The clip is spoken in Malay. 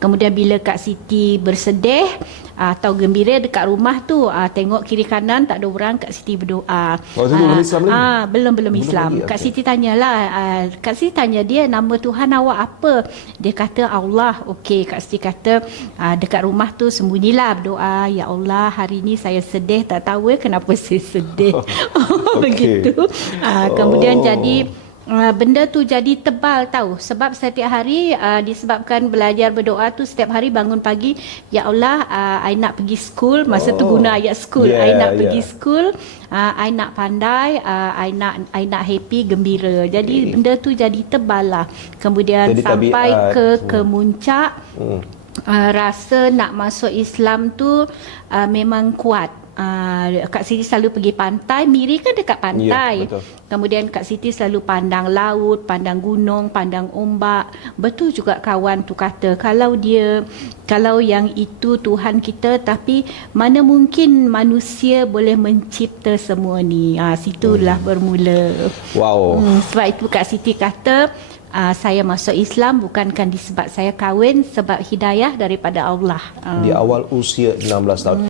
Kemudian bila Kak Siti bersedih atau gembira dekat rumah tu, tengok kiri kanan tak ada orang, Kak Siti berdoa. Oh, itu belum Islam lagi? Belum Islam. Lagi, Kak okay. Siti tanyalah, Kak Siti tanya dia, nama Tuhan awak apa? Dia kata Allah. Okey, Kak Siti kata dekat rumah tu sembunyilah berdoa, ya Allah, hari ni saya sedih, tak tahu kenapa saya sedih. Begitu. Kemudian jadi benda tu jadi tebal tahu, sebab setiap hari disebabkan belajar berdoa tu setiap hari bangun pagi, ya Allah, I nak pergi school, masa tu guna ayat school, I nak pergi school, I nak pandai, I nak happy, gembira. Jadi benda tu jadi tebal lah. Kemudian jadi sampai ke muncak, rasa nak masuk Islam tu memang kuat. Kak Siti selalu pergi pantai, Miri kan dekat pantai. Ya, kemudian Kak Siti selalu pandang laut, pandang gunung, pandang ombak. Betul juga kawan tu kata, kalau yang itu Tuhan kita, tapi mana mungkin manusia boleh mencipta semua ni. Situlah bermula. Wow. Sebab itu Kak Siti kata, saya masuk Islam bukankan disebab saya kahwin, sebab hidayah daripada Allah. Di awal usia 16 tahun.